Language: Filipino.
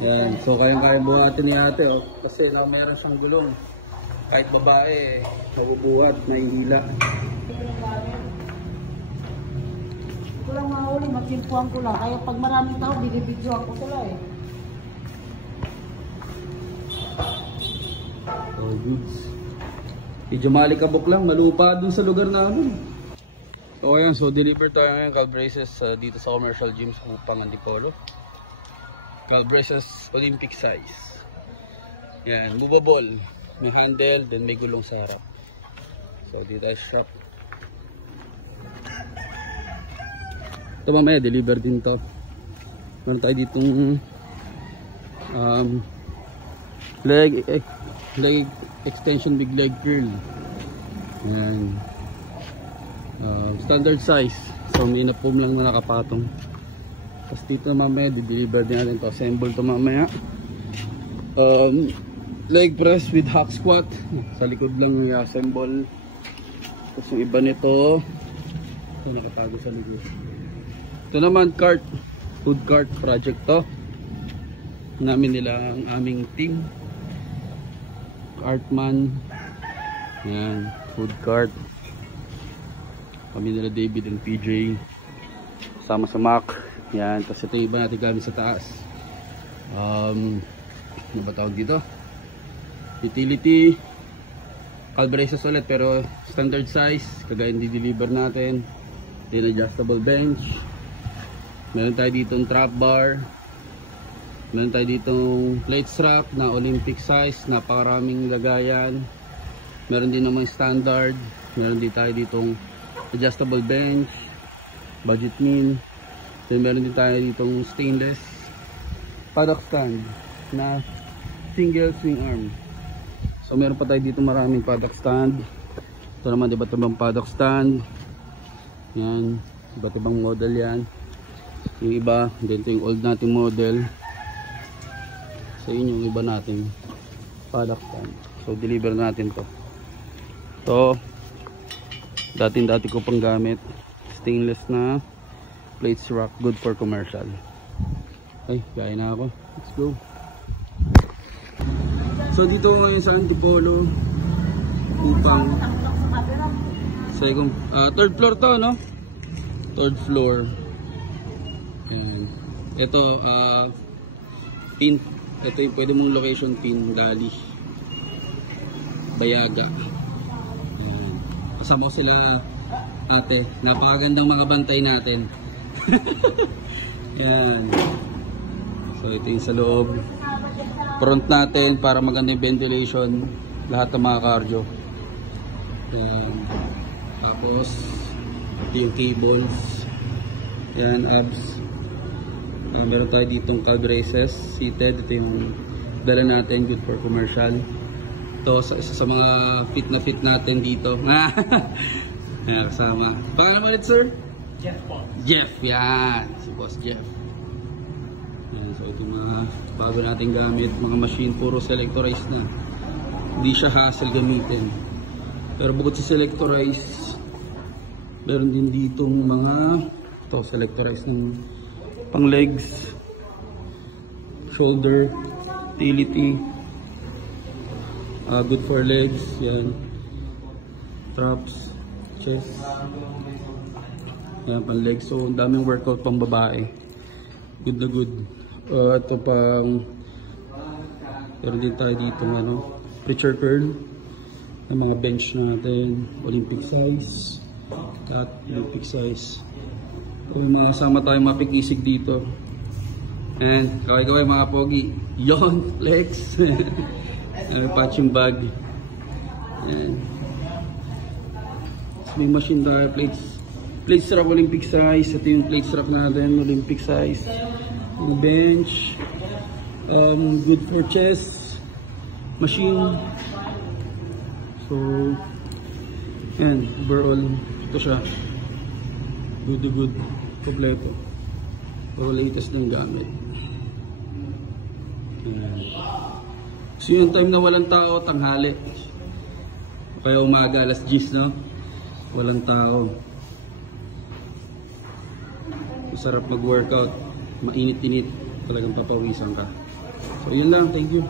Yan. So kayang-kaya buhatin ni ate oh. Kasi meron siyang gulong. Kahit babae, mabubuhat, nahihila. Hindi ko lang mahuli, magsimpuan ko lang. Kaya pag maraming tao, binibidyo ako tuloy. Oh, goods. Medyo malikabok lang, malupa dun sa lugar namin. So ayan, so deliver tayo ngayon calf braces dito sa Commercial Gyms upang Antipolo. Calf braces Olympic size. Yan, movable. May handle, then may gulong sa harap. So dito tayo shop. Ito mamaya, deliver din to. Meron tayo ditong leg extension, big leg curl. Yan. Standard size. So may na-foam lang na nakapatong. Tapos dito mamaya, di-deliver din natin to. Assemble to mamaya. Leg press with hack squat. Sa likod lang i-assemble. Tapos yung iba nito, ito nakatago sa likod. Ito naman cart, food cart project to. Namin nila ang aming team. Cartman. Yan, food cart. Kami nila David and PJ. Sama sa Mac. Yan, tapos ito yung iba natin gamit sa taas. Ano ba tawag dito? Utility calf braces ulit pero standard size, kagaya di-deliver natin. Then adjustable bench. Meron tayo ditong trap bar. Meron tayo ditong plate strap na Olympic size, napakaraming lagayan. Meron din naman standard. Meron din tayo ditong adjustable bench, budget meal. Then meron din tayo ditong stainless paddock stand na single swing arm. So meron pa tayo dito maraming paddock stand. Ito naman iba't ibang paddock stand. Yan, iba't ibang model yan. Yung iba, dito yung old nating model. So yun yung iba nating paddock stand. So deliver natin to. So dati ko pang gamit. Stainless na plates rack, good for commercial. Ay, kaya na ako. Let's go. So dito ngayon sa Antipolo upang third floor to, no? Third floor. And ito pin, ito yung pwede mong location pin, Dali, Bayaga. Ayan. Kasama ko sila ate, napakagandang mga bantay natin. Yan. So ito yung sa loob. Front natin para maganda yung ventilation, lahat ng mga cardio. Yan. Tapos ito yung cables. Yan, abs. Meron tayo ditong calf braces seated. Ito yung dala natin, good for commercial. Ito isa sa mga fit natin dito. Yan, kasama. Pangalan ulit, sir? Jeff po. Jeff, yan. Si Boss Jeff. Yan, so ito mga bago nating gamit, mga machine, puro selectorized na. Hindi siya hassle gamitin. Pero bukod sa selectorized, meron din ditong mga ito, selectorized ng pang legs, shoulder, utility, good for legs, yan, traps, chest, yan, pang legs. So ang daming workout pang babae, good na good. Ito pang, meron din tayo dito preacher curl ng mga bench natin, Olympic size, at Olympic size. Kung makasama tayong mapikisig dito, and kaway-kaway mga pogi, yon, flex. Punching bag, and may machine tayo, plate strap Olympic size. Ito yung plate strap natin, Olympic size. Yung bench, good for chest machine. So yan, overall ito siya, good, kompleto, pero latest ng gamit. So yung time na walang tao, tanghali, kaya umaga, alas 10, no? Walang tao. Masarap mag-workout, mainit-init. talagang papawisan ka. So yun lang, thank you.